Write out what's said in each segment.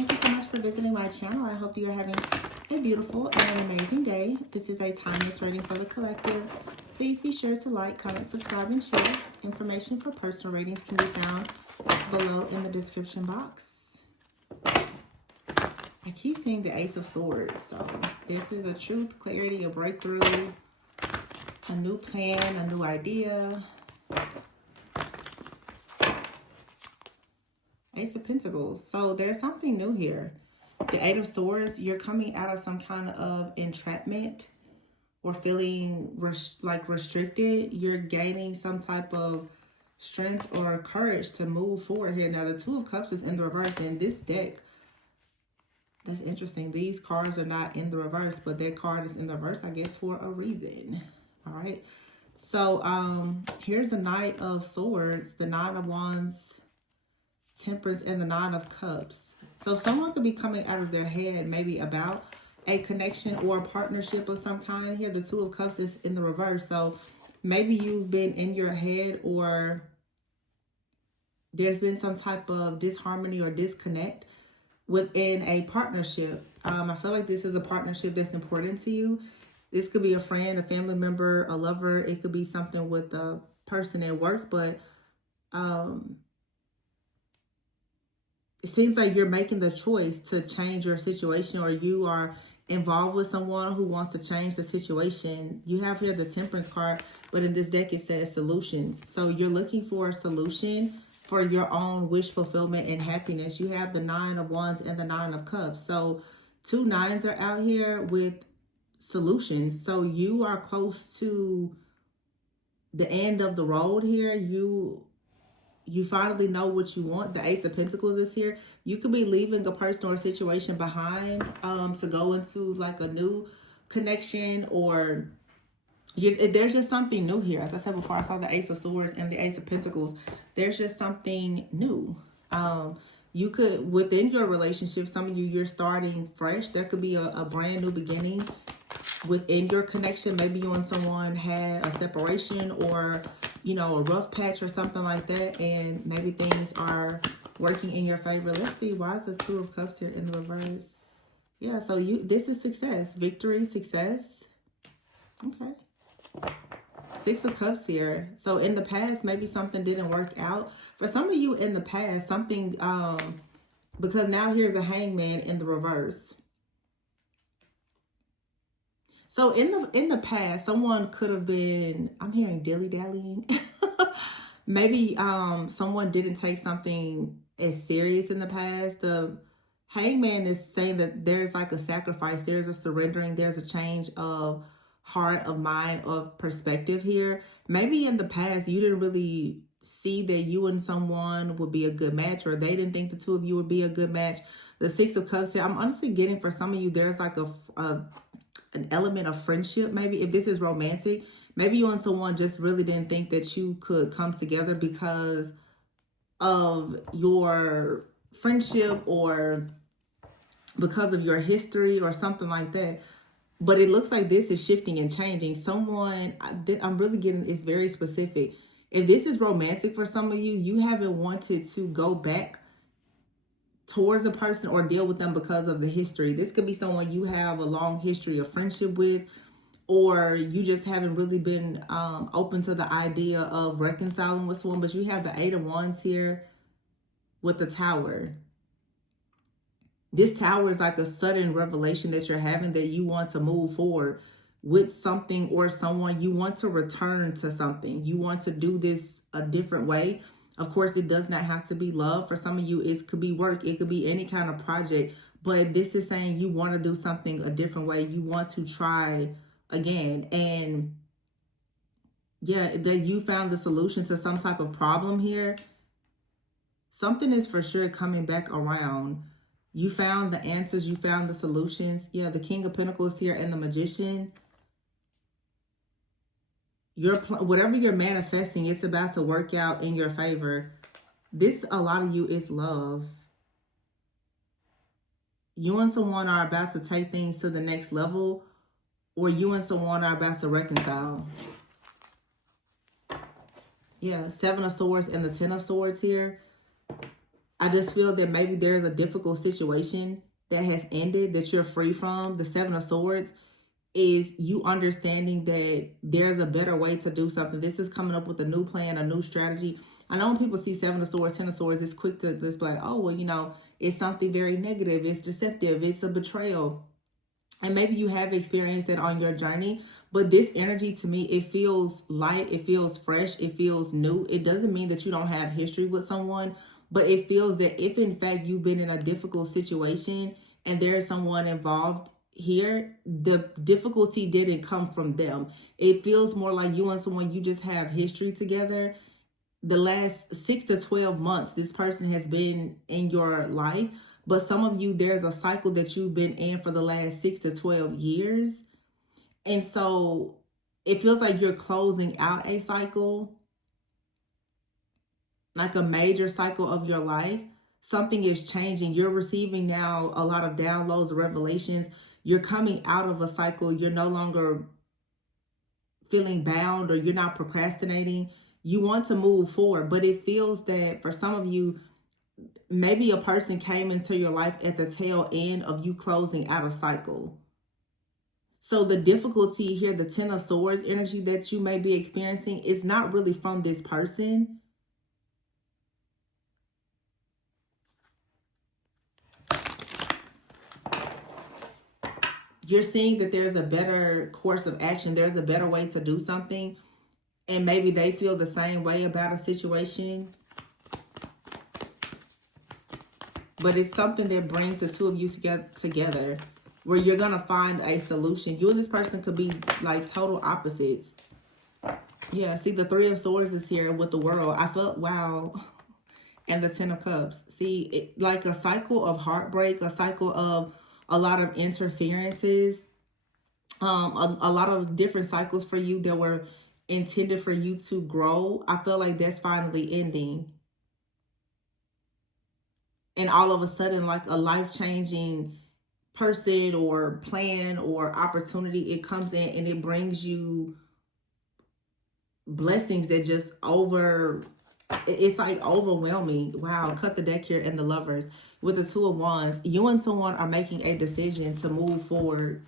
Thank you so much for visiting my channel. I hope that you're having a beautiful and an amazing day. This is a timeless reading for the collective. Please be sure to like, comment, subscribe, and share. Information for personal readings can be found below in the description box. I keep seeing the Ace of Swords. So this is a truth, clarity, a breakthrough, a new plan, a new idea. Ace of Pentacles. So there's something new here. The Eight of Swords, you're coming out of some kind of entrapment or feeling restricted. You're gaining some type of strength or courage to move forward here. Now, the Two of Cups is in the reverse in this deck. That's interesting. These cards are not in the reverse, but that card is in the reverse, I guess, for a reason. All right. So here's the Knight of Swords, the Nine of Wands, Temperance, and the Nine of Cups. So someone could be coming out of their head maybe about a connection or a partnership of some kind here. The Two of Cups is in the reverse. So maybe you've been in your head, or there's been some type of disharmony or disconnect within a partnership. I feel like this is a partnership that's important to you. This could be a friend, a family member, a lover. It could be something with a person at work, but it seems like you're making the choice to change your situation, or you are involved with someone who wants to change the situation. You have here the Temperance card, but in this deck it says solutions. So you're looking for a solution for your own wish fulfillment and happiness. You have the Nine of Wands and the Nine of Cups. So two nines are out here with solutions. So you are close to the end of the road here. You finally know what you want. The Ace of Pentacles is here. You could be leaving a person or a situation behind to go into like a new connection, or there's just something new here. As I said before, I saw the Ace of Swords and the Ace of Pentacles. There's just something new. You could, within your relationship, some of you, you're starting fresh. There could be a brand new beginning within your connection. Maybe you and someone had a separation, or you know, a rough patch or something like that, and maybe things are working in your favor. Let's see, why is the Two of Cups here in the reverse? Yeah, so this is success, victory, success. Okay. Six of Cups here. So in the past, maybe something didn't work out. For some of you in the past, something, because now here's a Hangman in the reverse. So in the past, someone could have been, I'm hearing dilly-dallying. Maybe someone didn't take something as serious in the past. The Hangman is saying that there's like a sacrifice, there's a surrendering, there's a change of heart, of mind, of perspective here. Maybe in the past, you didn't really see that you and someone would be a good match, or they didn't think the two of you would be a good match. The Six of Cups here, I'm honestly getting, for some of you, there's like an element of friendship. Maybe if this is romantic, maybe you and someone just really didn't think that you could come together because of your friendship, or because of your history, or something like that. But it looks like this is shifting and changing. Someone, I'm really getting, it's very specific. If this is romantic for some of you, you haven't wanted to go back towards a person or deal with them because of the history. This could be someone you have a long history of friendship with, or you just haven't really been open to the idea of reconciling with someone. But you have the Eight of Wands here with the Tower. This Tower is like a sudden revelation that you're having, that you want to move forward with something or someone. You want to return to something. You want to do this a different way. Of course, it does not have to be love. For some of you, it could be work. It could be any kind of project. But this is saying you want to do something a different way. You want to try again. And yeah, that you found the solution to some type of problem here. Something is for sure coming back around. You found the answers. You found the solutions. Yeah, the King of Pentacles here and the Magician. Whatever you're manifesting, it's about to work out in your favor. This, a lot of you, is love. You and someone are about to take things to the next level, or you and someone are about to reconcile. Yeah, Seven of Swords and the Ten of Swords here. I just feel that maybe there's a difficult situation that has ended that you're free from. The Seven of Swords is you understanding that there's a better way to do something. This is coming up with a new plan, a new strategy. I know when people see Seven of Swords, Ten of Swords, it's quick to just be like, oh, well, you know, it's something very negative. It's deceptive. It's a betrayal. And maybe you have experienced that on your journey. But this energy to me, it feels light. It feels fresh. It feels new. It doesn't mean that you don't have history with someone. But it feels that if in fact you've been in a difficult situation and there is someone involved here, the difficulty didn't come from them. It feels more like you and someone, you just have history together. The last 6 to 12 months, this person has been in your life. But some of you, there's a cycle that you've been in for the last 6 to 12 years. And so it feels like you're closing out a cycle, like a major cycle of your life. Something is changing. You're receiving now a lot of downloads, revelations. You're coming out of a cycle. You're no longer feeling bound, or you're not procrastinating. You want to move forward, but it feels that for some of you, maybe a person came into your life at the tail end of you closing out a cycle. So the difficulty here, the Ten of Swords energy that you may be experiencing, is not really from this person. You're seeing that there's a better course of action. There's a better way to do something. And maybe they feel the same way about a situation. But it's something that brings the two of you together where you're going to find a solution. You and this person could be like total opposites. Yeah, see, the Three of Swords is here with the World. I felt, wow. And the Ten of Cups. See, like a cycle of heartbreak, a cycle of a lot of interferences, a lot of different cycles for you that were intended for you to grow. I feel like that's finally ending. And all of a sudden, like a life-changing person or plan or opportunity, it comes in and it brings you blessings that just it's like overwhelming. Wow, cut the deck here in the Lovers. With the Two of Wands, you and someone are making a decision to move forward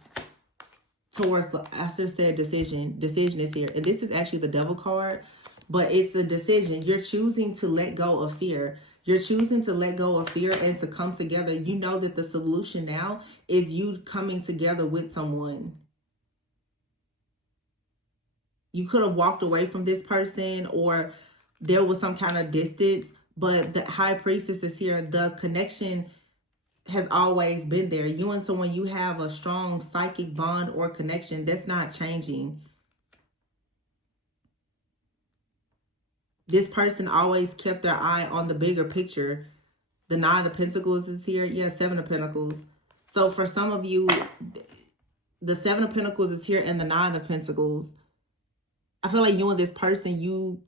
towards, I just said decision. Decision is here. And this is actually the Devil card, but it's a decision. You're choosing to let go of fear. You're choosing to let go of fear and to come together. You know that the solution now is you coming together with someone. You could have walked away from this person, or there was some kind of distance, but the High Priestess is here. The connection has always been there. You and someone, you have a strong psychic bond or connection that's not changing. This person always kept their eye on the bigger picture. The Nine of Pentacles is here. Yeah, Seven of Pentacles. So for some of you, the Seven of Pentacles is here and the Nine of Pentacles. I feel like you and this person, you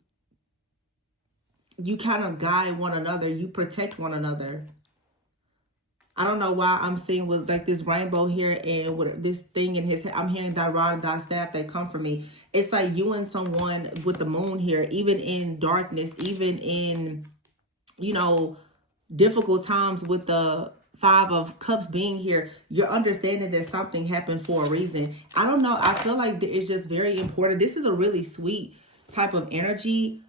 kind of guide one another. You protect one another. I don't know why I'm seeing with like this rainbow here and with this thing in his head. I'm hearing thy rod and thy staff, they come for me. It's like you and someone with the moon here, even in darkness, even in, you know, difficult times with the Five of Cups being here, you're understanding that something happened for a reason. I don't know. I feel like it's just very important. This is a really sweet type of energy.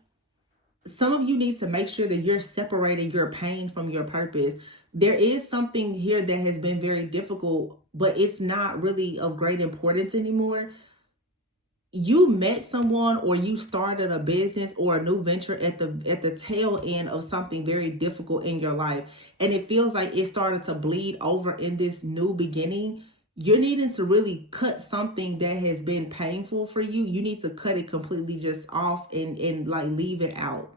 Some of you need to make sure that you're separating your pain from your purpose. There is something here that has been very difficult, but it's not really of great importance anymore. You met someone or you started a business or a new venture at the tail end of something very difficult in your life. And it feels like it started to bleed over in this new beginning. You're needing to really cut something that has been painful for you. You need to cut it completely just off and like leave it out.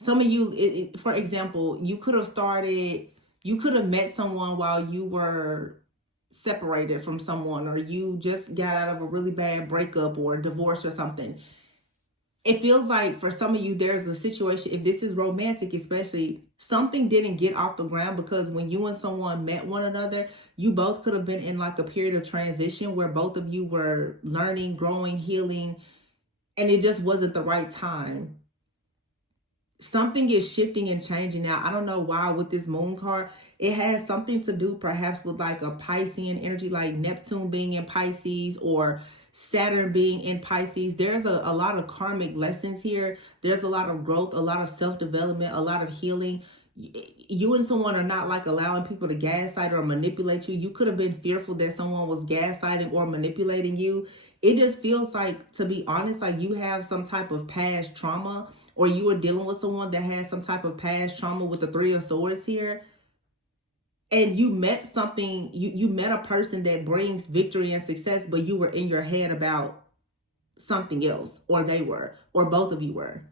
Some of you, for example, you could have met someone while you were separated from someone, or you just got out of a really bad breakup or divorce or something. It feels like for some of you, there's a situation, if this is romantic especially, something didn't get off the ground because when you and someone met one another, you both could have been in like a period of transition where both of you were learning, growing, healing, and it just wasn't the right time. something is shifting and changing now. I don't know why with this moon card. It has something to do perhaps with like a Piscean energy, like Neptune being in Pisces or Saturn being in Pisces. There's a lot of karmic lessons here. There's a lot of growth, a lot of self-development, a lot of healing. You and someone are not like allowing people to gaslight or manipulate you. You could have been fearful that someone was gaslighting or manipulating you. It just feels like, to be honest, like you have some type of past trauma, or you were dealing with someone that had some type of past trauma with the Three of Swords here. And you met something, you met a person that brings victory and success, but you were in your head about something else, or they were, or both of you were.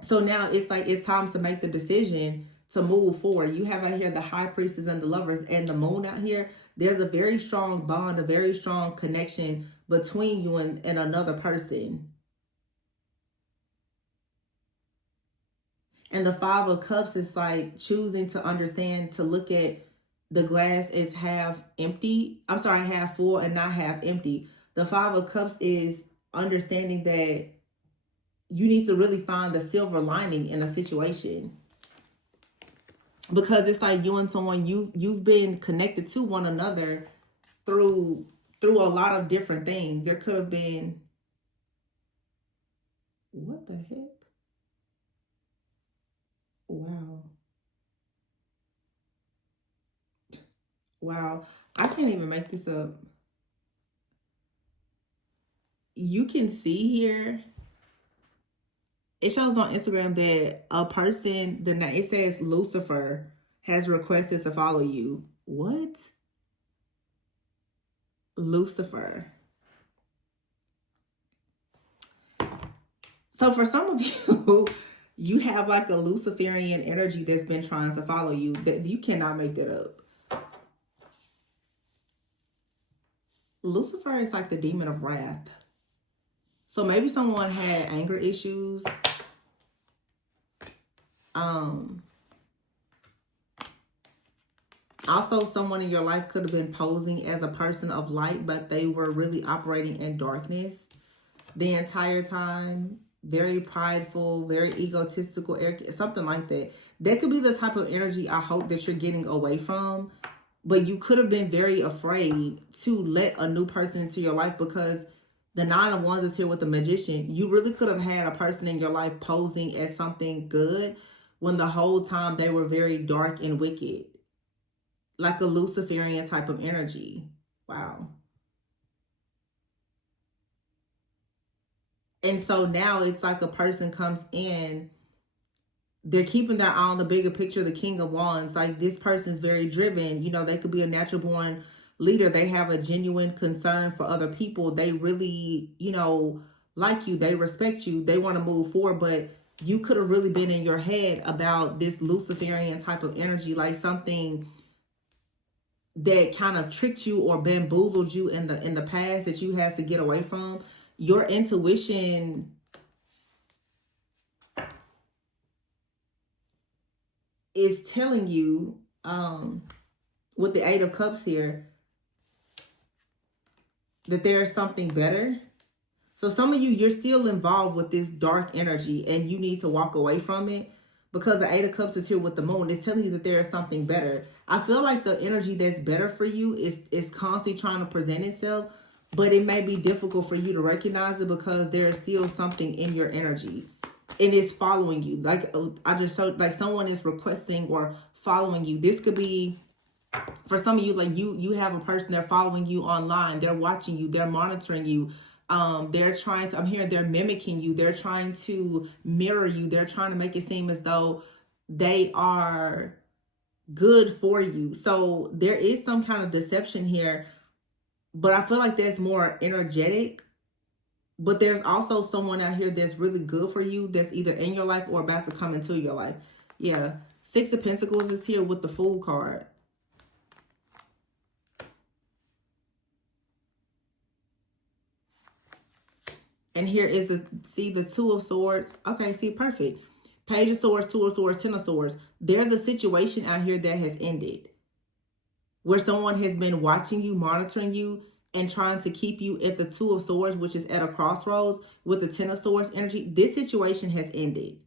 So now it's like it's time to make the decision to move forward. You have out here the High Priestess and the Lovers and the Moon out here. There's a very strong bond, a very strong connection between you and another person. And the Five of Cups is like choosing to understand, to look at the glass as half empty. I'm sorry, half full and not half empty. The Five of Cups is understanding that you need to really find the silver lining in a situation. Because it's like you and someone, you've been connected to one another through a lot of different things. There could have been, what the heck? Wow. Wow. I can't even make this up. You can see here, it shows on Instagram that a person, it says Lucifer has requested to follow you. What? Lucifer. So for some of you, you have like a Luciferian energy that's been trying to follow you. That you cannot make that up. Lucifer is like the demon of wrath. So maybe someone had anger issues. Also, someone in your life could have been posing as a person of light, but they were really operating in darkness the entire time. Very prideful, very egotistical, something like that. That could be the type of energy I hope that you're getting away from. But you could have been very afraid to let a new person into your life, because the Nine of Wands is here with the Magician. You really could have had a person in your life posing as something good when the whole time they were very dark and wicked. Like a Luciferian type of energy. Wow. And so now it's like a person comes in, they're keeping their eye on the bigger picture, the King of Wands. Like this person's very driven. You know, they could be a natural born leader. They have a genuine concern for other people. They really, you know, like you. They respect you. They want to move forward. But you could have really been in your head about this Luciferian type of energy, like something that kind of tricked you or bamboozled you in the past that you had to get away from. Your intuition is telling you, with the Eight of Cups here, that there is something better. So some of you, you're still involved with this dark energy and you need to walk away from it, because the Eight of Cups is here with the Moon. It's telling you that there is something better. I feel like the energy that's better for you is constantly trying to present itself, but it may be difficult for you to recognize it because there is still something in your energy and it's following you. Like I just showed, like someone is requesting or following you. This could be, for some of you, like you have a person, they're following you online. They're watching you. They're monitoring you. They're trying to, I'm hearing they're mimicking you. They're trying to mirror you. They're trying to make it seem as though they are good for you. So there is some kind of deception here, but I feel like that's more energetic. But there's also someone out here that's really good for you, that's either in your life or about to come into your life. Yeah. Six of Pentacles is here with the Fool card. And here is the Two of Swords. Okay, see, perfect. Page of Swords, Two of Swords, Ten of Swords. There's a situation out here that has ended, where someone has been watching you, monitoring you, and trying to keep you at the Two of Swords, which is at a crossroads with the Ten of Swords energy. This situation has ended.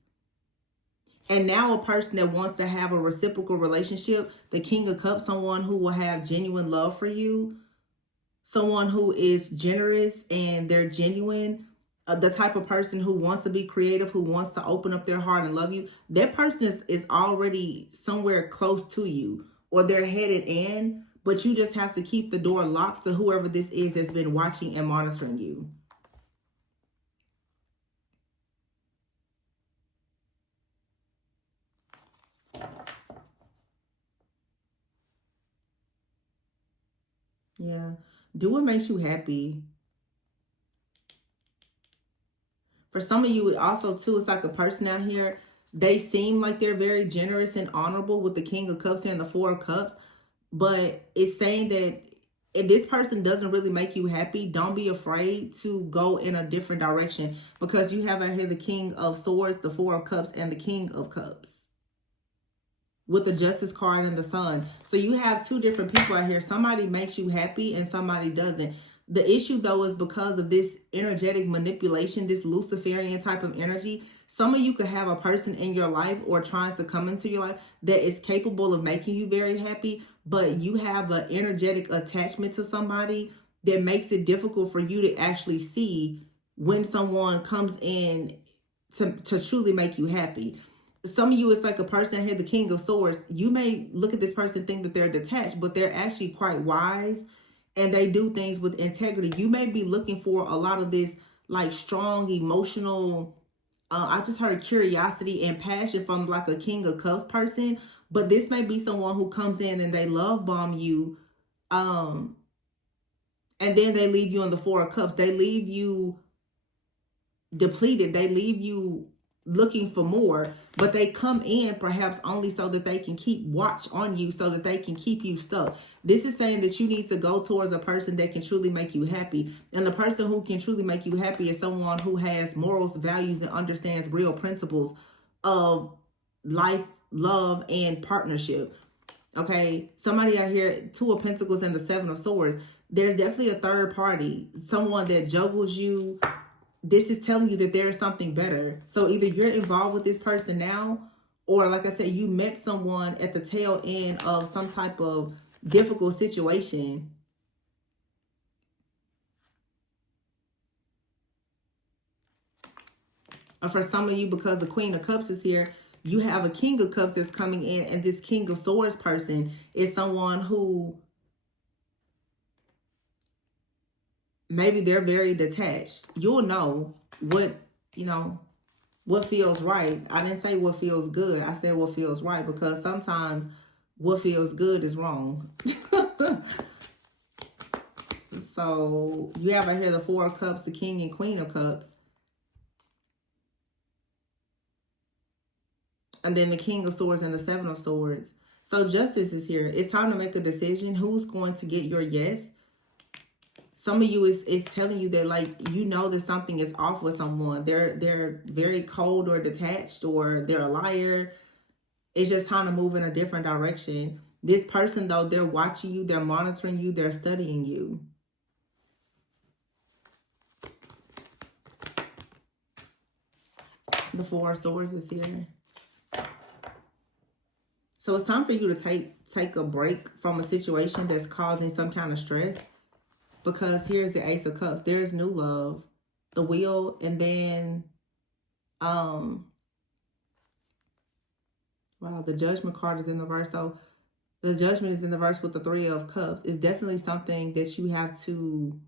And now a person that wants to have a reciprocal relationship, the King of Cups, someone who will have genuine love for you, someone who is generous and they're genuine, the type of person who wants to be creative, who wants to open up their heart and love you, that person is already somewhere close to you, or they're headed in, but you just have to keep the door locked to whoever this is that's been watching and monitoring you. Yeah. Do what makes you happy. For some of you, it also, too, it's like a person out here, they seem like they're very generous and honorable with the King of Cups here and the Four of Cups. But it's saying that if this person doesn't really make you happy, don't be afraid to go in a different direction, because you have out here the King of Swords, the Four of Cups, and the King of Cups with the Justice card and the Sun. So you have two different people out here. Somebody makes you happy and somebody doesn't. The issue, though, is because of this energetic manipulation, this Luciferian type of energy. Some of you could have a person in your life or trying to come into your life that is capable of making you very happy, but you have an energetic attachment to somebody that makes it difficult for you to actually see when someone comes in to truly make you happy. Some of you, it's like a person here, the King of Swords. You may look at this person and think that they're detached, but they're actually quite wise and they do things with integrity. You may be looking for a lot of this like strong emotional, I just heard curiosity and passion from like a King of Cups person, but this may be someone who comes in and they love bomb you, and then they leave you in the Four of Cups. They leave you depleted. They leave you looking for more, but they come in perhaps only so that they can keep watch on you, so that they can keep you stuck. This is saying that you need to go towards a person that can truly make you happy. And the person who can truly make you happy is someone who has morals, values, and understands real principles of life, love, and partnership. Okay, somebody out here, Two of Pentacles and the Seven of Swords. There's definitely a third party, someone that juggles you. This is telling you that there is something better. So either you're involved with this person now, or like I said, you met someone at the tail end of some type of difficult situation. Or for some of you, because the Queen of Cups is here, you have a King of Cups that's coming in, and this King of Swords person is someone who maybe they're very detached. You'll know what, what feels right. I didn't say what feels good. I said what feels right, because sometimes what feels good is wrong. So you have right here the Four of Cups, the King and Queen of Cups. And then the King of Swords and the Seven of Swords. So justice is here. It's time to make a decision. Who's going to get your yes? Some of you is telling you that, like, that something is off with someone. They're very cold or detached, or they're a liar. It's just time to move in a different direction. This person, though, they're watching you, they're monitoring you, they're studying you. The Four of Swords is here. So it's time for you to take a break from a situation that's causing some kind of stress. Because here's the Ace of Cups. There is new love, the Wheel, and then, wow, the Judgment card is in the verse. So the Judgment is in the verse with the Three of Cups. It's definitely something that you have to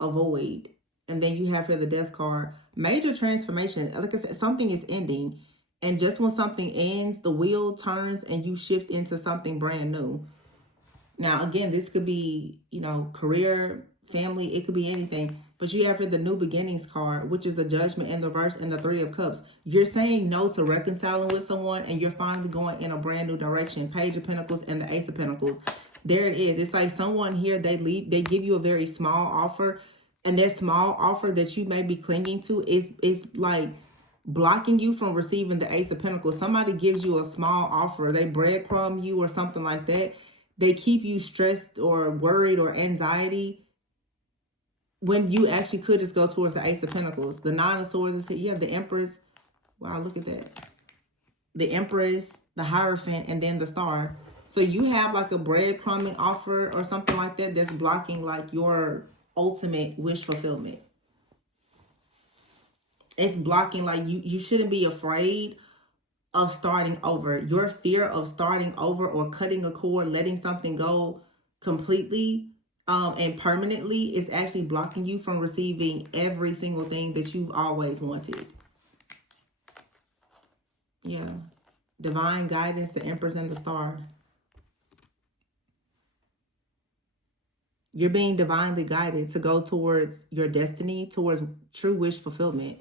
avoid. And then you have here the Death card. Major transformation. Like I said, something is ending. And just when something ends, the wheel turns and you shift into something brand new. Now, again, this could be, career, family. It could be anything. But you have here the New Beginnings card, which is the Judgment in the verse and the Three of Cups. You're saying no to reconciling with someone, and you're finally going in a brand new direction. Page of Pentacles and the Ace of Pentacles. There it is. It's like someone here, they give you a very small offer. And that small offer that you may be clinging to is like blocking you from receiving the Ace of Pentacles. Somebody gives you a small offer. They breadcrumb you or something like that. They keep you stressed or worried or anxiety when you actually could just go towards the Ace of Pentacles. The Nine of Swords is here. You have the Empress. Wow, look at that. the Empress, the Hierophant, and then the Star. So you have like a breadcrumbing offer or something like that that's blocking like your ultimate wish fulfillment. It's blocking, like you shouldn't be afraid of starting over. Your fear of starting over or cutting a cord, letting something go completely and permanently is actually blocking you from receiving every single thing that you've always wanted. Yeah. Divine guidance, the Empress and the Star. You're being divinely guided to go towards your destiny, towards true wish fulfillment.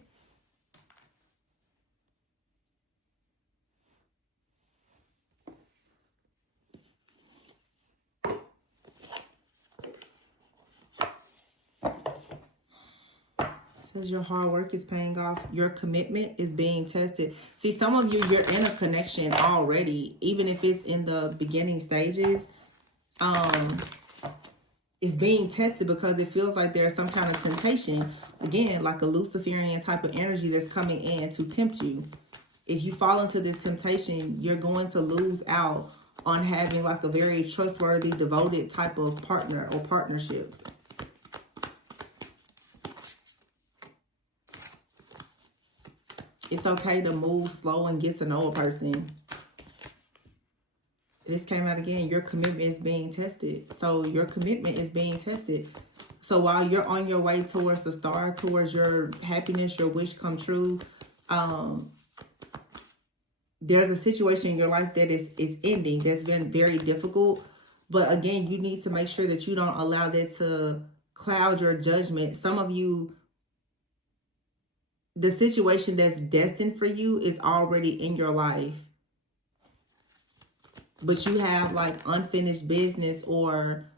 Says your hard work is paying off. Your commitment is being tested. See, some of you, you're in a connection already, even if it's in the beginning stages. It's being tested because it feels like there's some kind of temptation. Again, like a Luciferian type of energy that's coming in to tempt you. If you fall into this temptation, you're going to lose out on having like a very trustworthy, devoted type of partner or partnership. It's okay to move slow and get to know a person. This came out again. Your commitment is being tested. So your commitment is being tested. So while you're on your way towards the Star, towards your happiness, your wish come true, there's a situation in your life that is ending, that's been very difficult. But again, you need to make sure that you don't allow that to cloud your judgment. Some of you, the situation that's destined for you is already in your life. But you have like unfinished business or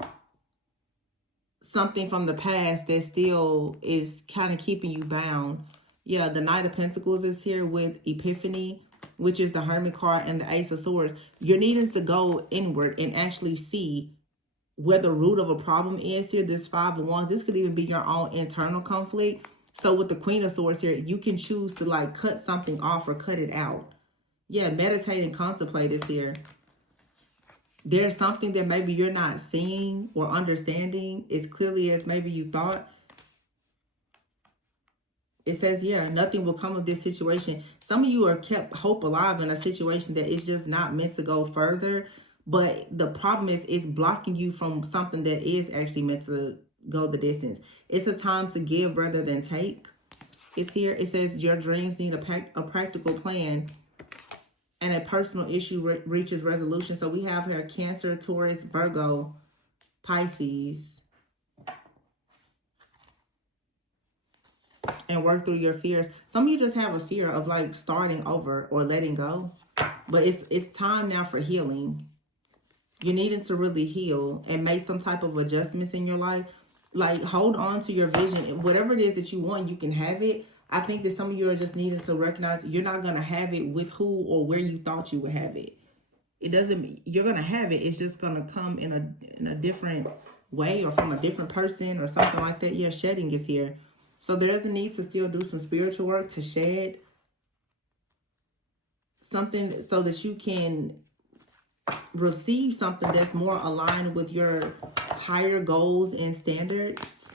something from the past that still is kind of keeping you bound. Yeah, the Knight of Pentacles is here with Epiphany, which is the Hermit card, and the Ace of Swords. You're needing to go inward and actually see where the root of a problem is here. This Five of Wands, this could even be your own internal conflict. So with the Queen of Swords here, you can choose to like cut something off or cut it out. Yeah, meditate and contemplate is here. There's something that maybe you're not seeing or understanding as clearly as maybe you thought. It says, yeah, nothing will come of this situation. Some of you are kept hope alive in a situation that is just not meant to go further. But the problem is it's blocking you from something that is actually meant to go the distance. It's a time to give rather than take. It's here. It says your dreams need a practical plan, and a personal issue reaches resolution. So we have here Cancer, Taurus, Virgo, Pisces. And work through your fears. Some of you just have a fear of like starting over or letting go. But it's time now for healing. You're needing to really heal and make some type of adjustments in your life. Like hold on to your vision. Whatever it is that you want, you can have it. I think that some of you are just needing to recognize you're not going to have it with who or where you thought you would have it. It doesn't mean you're going to have it. It's just going to come in a different way or from a different person or something like that. Yeah, shedding is here. So there's a need to still do some spiritual work to shed something so that you can receive something that's more aligned with your higher goals and standards.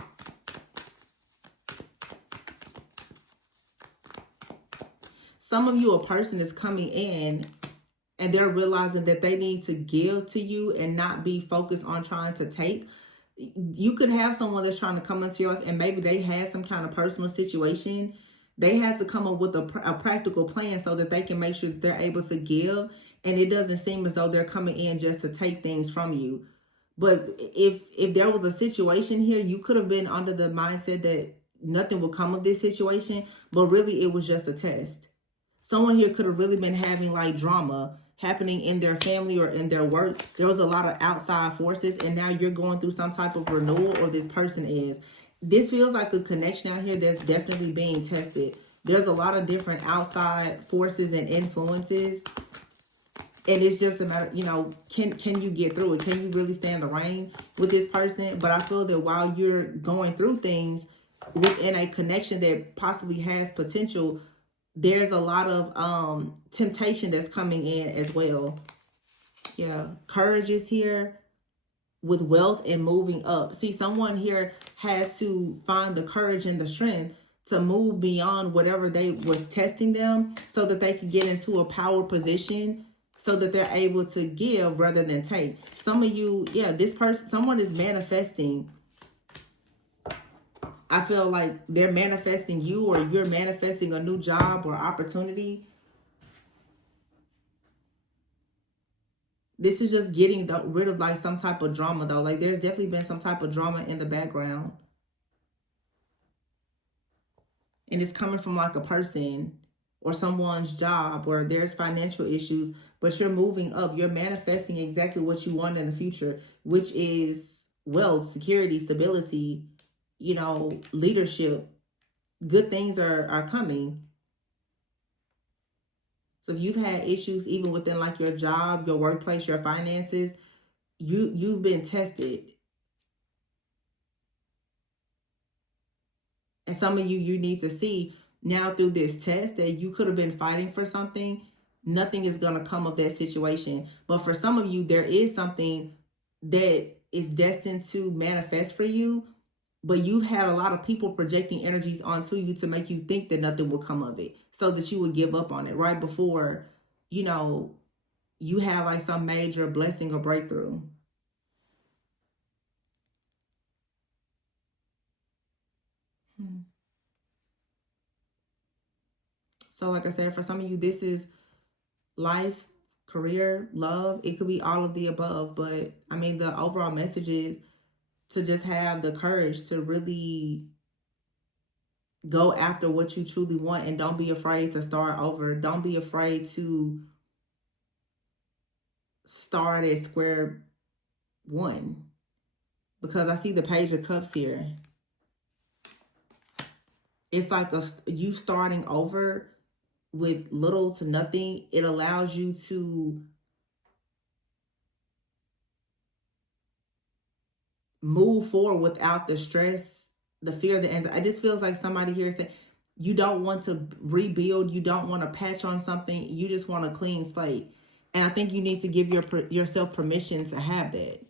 Some of you, a person is coming in and they're realizing that they need to give to you and not be focused on trying to take. You could have someone that's trying to come into your life and maybe they had some kind of personal situation. They had to come up with a practical plan so that they can make sure that they're able to give. And it doesn't seem as though they're coming in just to take things from you. But if there was a situation here, you could have been under the mindset that nothing will come of this situation. But really, it was just a test. Someone here could have really been having like drama happening in their family or in their work. There was a lot of outside forces, and now you're going through some type of renewal, or this person is. This feels like a connection out here that's definitely being tested. There's a lot of different outside forces and influences, and it's just a matter, you know, can you get through it? Can you really stand the rain with this person? But I feel that while you're going through things within a connection that possibly has potential, there's a lot of temptation that's coming in as well. Yeah, courage is here with wealth and moving up. See, someone here had to find the courage and the strength to move beyond whatever they was testing them so that they could get into a power position so that they're able to give rather than take. Some of you, yeah, this person, someone is manifesting. I feel like they're manifesting you, or you're manifesting a new job or opportunity. This is just getting rid of like some type of drama though. Like there's definitely been some type of drama in the background. And it's coming from like a person or someone's job, or there's financial issues, but you're moving up. You're manifesting exactly what you want in the future, which is wealth, security, stability, you know, leadership. Good things are coming. So if you've had issues even within like your job, your workplace, your finances, you've been tested. And some of you need to see now through this test that you could have been fighting for something. Nothing is going to come of that situation. But for some of you, there is something that is destined to manifest for you. But you've had a lot of people projecting energies onto you to make you think that nothing will come of it, so that you would give up on it right before, you know, you have like some major blessing or breakthrough. So like I said, for some of you, this is life, career, love. It could be all of the above. But I mean, the overall message is to just have the courage to really go after what you truly want, and don't be afraid to start over. Don't be afraid to start at square one, because I see the Page of Cups here. It's like you starting over with little to nothing. It allows you to move forward without the stress, the fear, the anxiety. It just feels like somebody here said you don't want to rebuild, you don't want to patch on something, you just want a clean slate. And I think you need to give yourself permission to have that.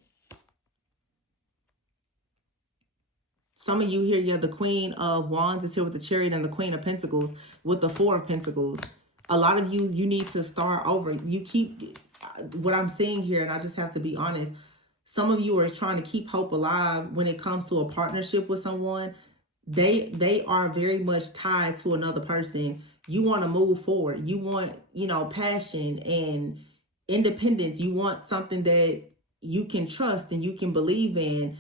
Some of you here, you have the Queen of Wands is here with the Chariot and the Queen of Pentacles with the Four of Pentacles. A lot of you need to start over. You keep, what I'm seeing here, and I just have to be honest, some of you are trying to keep hope alive when it comes to a partnership with someone. They are very much tied to another person. You want to move forward. You want, you know, passion and independence. You want something that you can trust and you can believe in.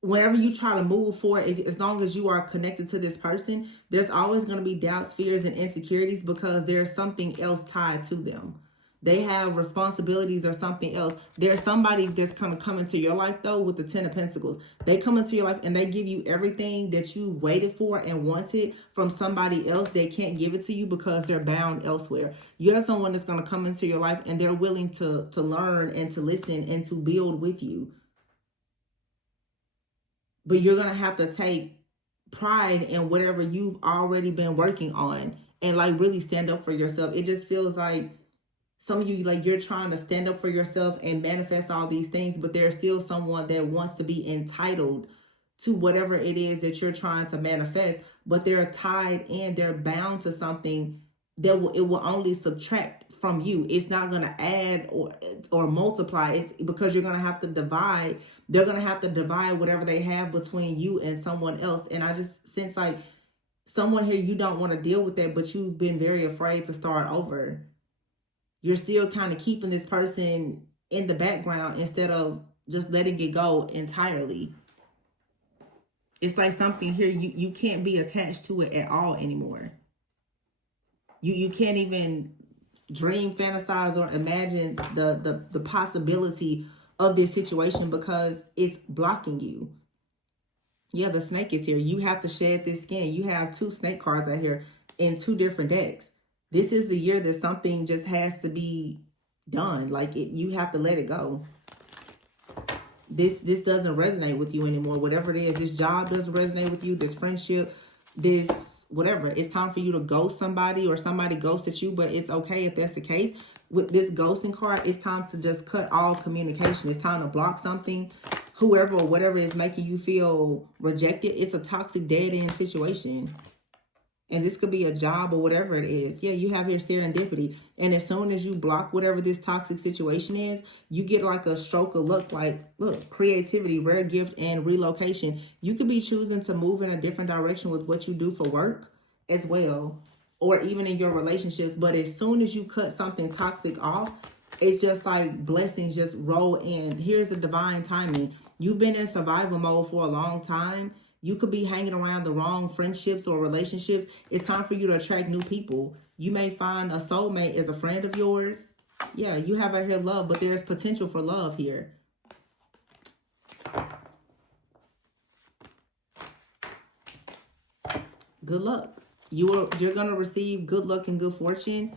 Whenever you try to move forward, as long as you are connected to this person, there's always going to be doubts, fears, and insecurities, because there's something else tied to them. They have responsibilities or something else. There's somebody that's going to come into your life, though, with the Ten of Pentacles. They come into your life and they give you everything that you waited for and wanted from somebody else. They can't give it to you because they're bound elsewhere. You have someone that's going to come into your life and they're willing to learn and to listen and to build with you. But you're going to have to take pride in whatever you've already been working on and like really stand up for yourself. It just feels like some of you, like you're trying to stand up for yourself and manifest all these things, but there's still someone that wants to be entitled to whatever it is that you're trying to manifest, but they're tied in, they're bound to something that it will only subtract from you. It's not going to add or multiply. It's because you're going to have to divide. They're going to have to divide whatever they have between you and someone else. And I just sense like someone here, you don't want to deal with that, but you've been very afraid to start over. You're still kind of keeping this person in the background instead of just letting it go entirely. It's like something here, you can't be attached to it at all anymore. You can't even dream, fantasize, or imagine the possibility of this situation because it's blocking you. Yeah, the Snake is here. You have to shed this skin. You have two Snake cards out here in two different decks. This is the year that something just has to be done. Like you have to let it go. This doesn't resonate with you anymore. Whatever it is, this job doesn't resonate with you. This friendship, this whatever. It's time for you to ghost somebody, or somebody ghosted you, but it's okay if that's the case. With this ghosting card, it's time to just cut all communication. It's time to block something, whoever or whatever is making you feel rejected. It's a toxic dead end situation. And this could be a job or whatever it is. Yeah, you have your serendipity. And as soon as you block whatever this toxic situation is, you get like a stroke of luck. Like, look, creativity, rare gift, and relocation. You could be choosing to move in a different direction with what you do for work as well, or even in your relationships. But as soon as you cut something toxic off, it's just like blessings just roll in. Here's the divine timing. You've been in survival mode for a long time. You could be hanging around the wrong friendships or relationships. It's time for you to attract new people. You may find a soulmate as a friend of yours. Yeah, you have out here love, but there's potential for love here. Good luck. You're going to receive good luck and good fortune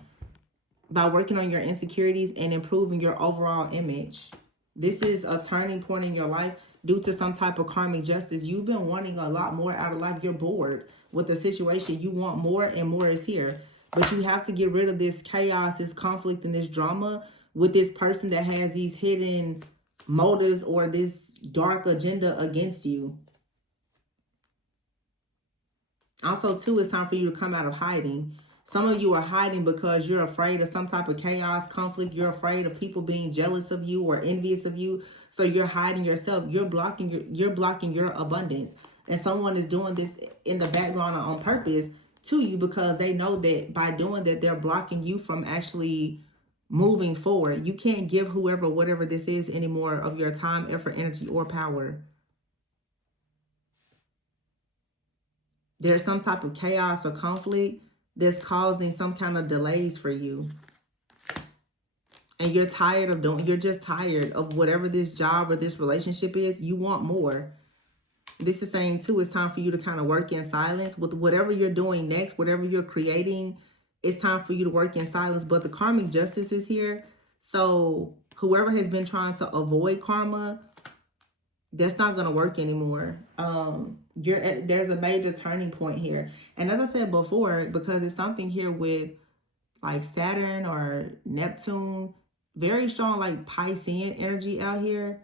by working on your insecurities and improving your overall image. This is a turning point in your life due to some type of karmic justice. You've been wanting a lot more out of life. You're bored with the situation. You want more, and more is here. But you have to get rid of this chaos, this conflict, and this drama with this person that has these hidden motives or this dark agenda against you. Also, too, it's time for you to come out of hiding. Some of you are hiding because you're afraid of some type of chaos, conflict. You're afraid of people being jealous of you or envious of you. So you're hiding yourself. You're blocking your abundance. And someone is doing this in the background on purpose to you, because they know that by doing that, they're blocking you from actually moving forward. You can't give whoever, whatever this is, any more of your time, effort, energy, or power. There's some type of chaos or conflict that's causing some kind of delays for you. And you're tired of you're just tired of whatever this job or this relationship is. You want more. This is saying too, it's time for you to kind of work in silence with whatever you're doing next, whatever you're creating. It's time for you to work in silence. But the karmic justice is here. So whoever has been trying to avoid karma, that's not going to work anymore. There's a major turning point here. And as I said before, because it's something here with like Saturn or Neptune, very strong like Piscean energy out here.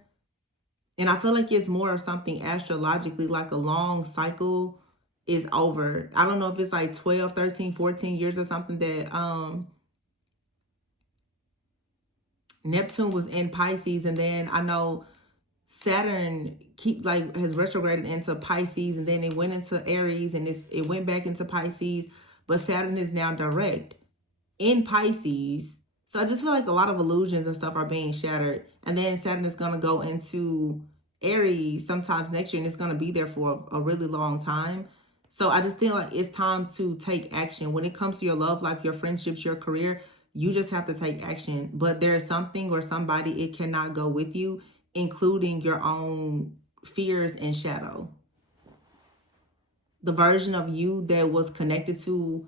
And I feel like it's more of something astrologically, like a long cycle is over. I don't know if it's like 12, 13, 14 years or something that Neptune was in Pisces. And then I know Saturn has retrograded into Pisces, and then it went into Aries, and it went back into Pisces. But Saturn is now direct in Pisces. So I just feel like a lot of illusions and stuff are being shattered. And then Saturn is going to go into Aries sometimes next year, and it's going to be there for a really long time. So I just feel like it's time to take action. When it comes to your love life, your friendships, your career, you just have to take action. But there's something or somebody, it cannot go with you, including your own fears and shadow. The version of you that was connected to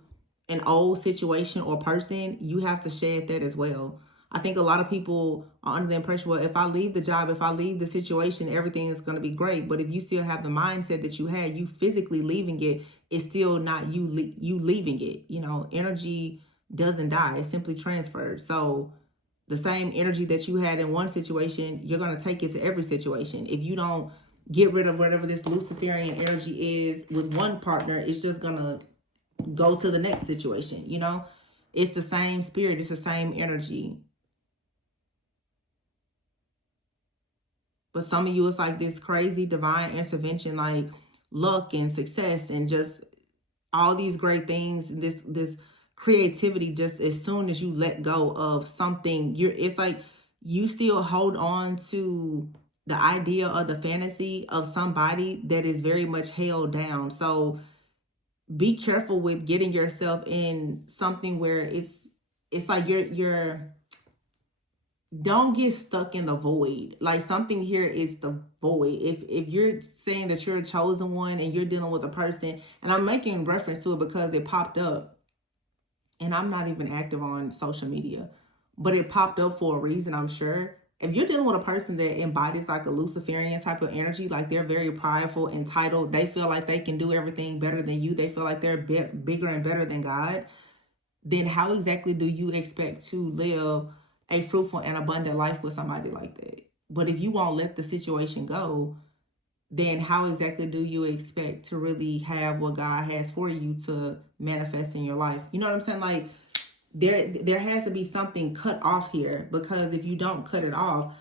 an old situation or person, you have to shed that as well. I think a lot of people are under the impression, well, if I leave the job, if I leave the situation, everything is going to be great. But if you still have the mindset that you had, you physically leaving it, it's still not you leaving it. You know, energy doesn't die. It simply transfers. So the same energy that you had in one situation, you're going to take it to every situation. If you don't get rid of whatever this Luciferian energy is with one partner, it's just going to go to the next situation. You know, it's the same spirit. It's the same energy. But some of you, it's like this crazy divine intervention, like luck and success and just all these great things. This creativity, just as soon as you let go of something, it's like you still hold on to the idea or the fantasy of somebody that is very much held down. So be careful with getting yourself in something where it's like you're don't get stuck in the void. Like something here is the void. If you're saying that you're a chosen one and you're dealing with a person, and I'm making reference to it because it popped up, and I'm not even active on social media, but it popped up for a reason, I'm sure. if you're dealing with a person that embodies like a Luciferian type of energy, like they're very prideful, entitled, they feel like they can do everything better than you, they feel like they're bigger and better than God, then how exactly do you expect to live a fruitful and abundant life with somebody like that? But if you won't let the situation go, then how exactly do you expect to really have what God has for you to manifest in your life? You know what I'm saying? Like, there has to be something cut off here, because if you don't cut it off,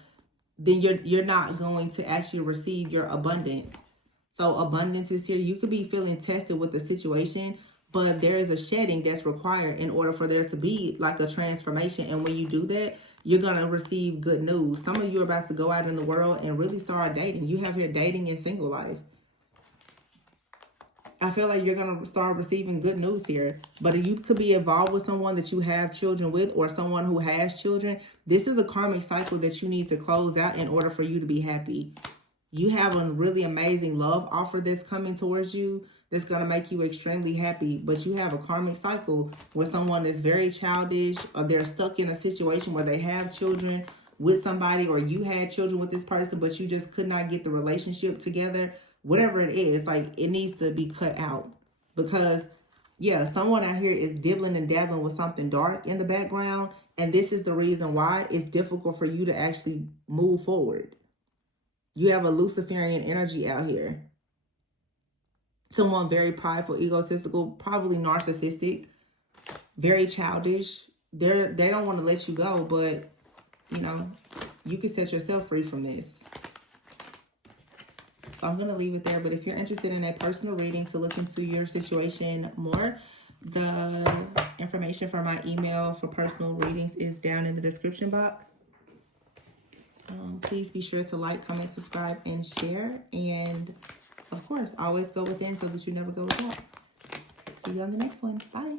then you're not going to actually receive your abundance. So abundance is here. You could be feeling tested with the situation, but there is a shedding that's required in order for there to be like a transformation. And when you do that, you're going to receive good news. Some of you are about to go out in the world and really start dating. You have your dating and single life. I feel like you're going to start receiving good news here. But you could be involved with someone that you have children with, or someone who has children. This is a karmic cycle that you need to close out in order for you to be happy. You have a really amazing love offer that's coming towards you that's going to make you extremely happy. But you have a karmic cycle where someone is very childish, or they're stuck in a situation where they have children with somebody, or you had children with this person, but you just could not get the relationship together. Whatever it is, like, it needs to be cut out. Because, yeah, someone out here is dibbling and dabbling with something dark in the background. And this is the reason why it's difficult for you to actually move forward. You have a Luciferian energy out here. Someone very prideful, egotistical, probably narcissistic, very childish. They don't want to let you go, but, you know, you can set yourself free from this. So I'm going to leave it there. But if you're interested in a personal reading to look into your situation more, the information for my email for personal readings is down in the description box. Please be sure to like, comment, subscribe, and share. And, of course, always go within so that you never go without. See you on the next one. Bye.